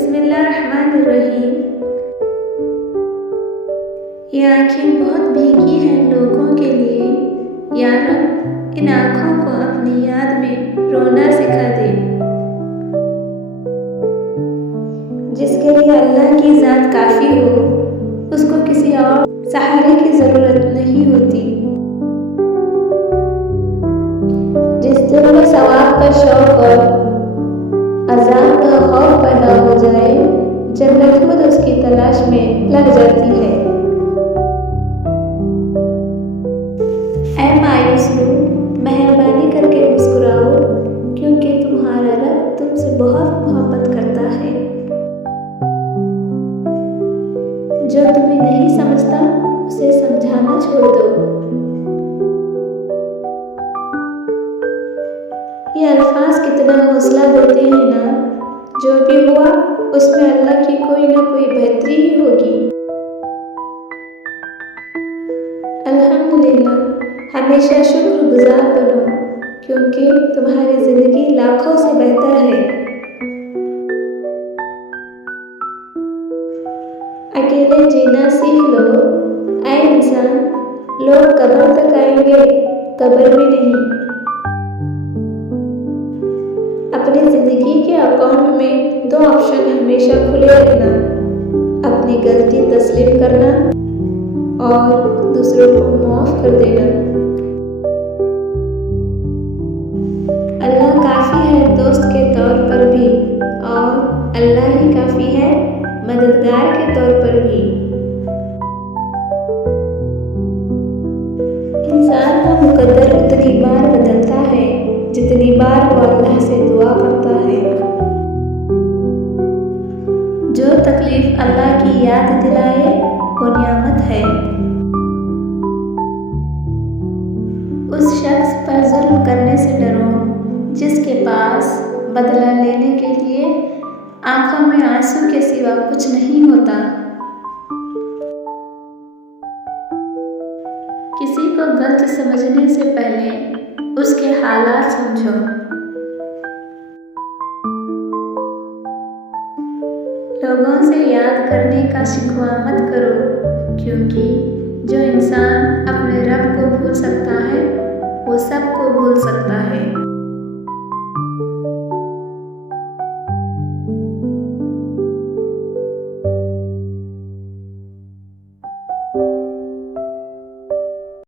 बिस्मिल्लाहिर्रहमानिर्रहीम। ये आँखें बहुत भीगी हैं लोगों के लिए। या रब, इन आँखों को अपनी याद में रोना सिखा दे। जिसके लिए अल्लाह की ज़ात काफ़ी हो, उसको किसी और सहारे की ज़रूरत नहीं होती। जिस दिल में सवाब का शौक़ और अज़ाब का खौफ पैदा हो जाए, जन्नत खुद उसकी तलाश में लग जाती है। ऐ मायूस रूह, मेहरबानी करके मुस्कुराओ, क्योंकि तुम्हारा रब तुमसे बहुत मोहब्बत करता है। जो तुम्हें नहीं समझता, उसे समझाना छोड़ दो। ये अल्फाज कितना हौसला देते हैं ना। जो भी हुआ उसमें अल्लाह की कोई ना कोई बेहतरी ही होगी। अल्हम्दुलिल्लाह, हमेशा शुक्रगुजार बनो, क्योंकि तुम्हारी ज़िंदगी लाखों से बेहतर है। अकेले जीना सीख लो ऐ इंसान, लोग कब्र तक आएंगे, कब्र में नहीं। अपनी ज़िंदगी के अकाउंट में 2 ऑप्शन हमेशा खुले रखना, अपनी गलती तस्लीम करना और दूसरों को माफ़ कर देना। अल्लाह काफ़ी है दोस्त के तौर पर भी, और अल्लाह ही काफ़ी है मददगार के तौर पर भी। इंसान का मुकद्दर उतनी बार बदलता है जितनी बार वो अल्लाह से दुआ करता है। जो तकलीफ अल्लाह की याद दिलाए वो नियामत है। उस शख्स पर जुल्म करने से डरो जिसके पास बदला लेने के लिए आंखों में आंसू के सिवा कुछ नहीं होता। किसी को गलत समझने से पहले उसके हालात समझो। लोगों से याद करने का शिकवा मत करो, क्योंकि जो इंसान अपने रब को भूल सकता है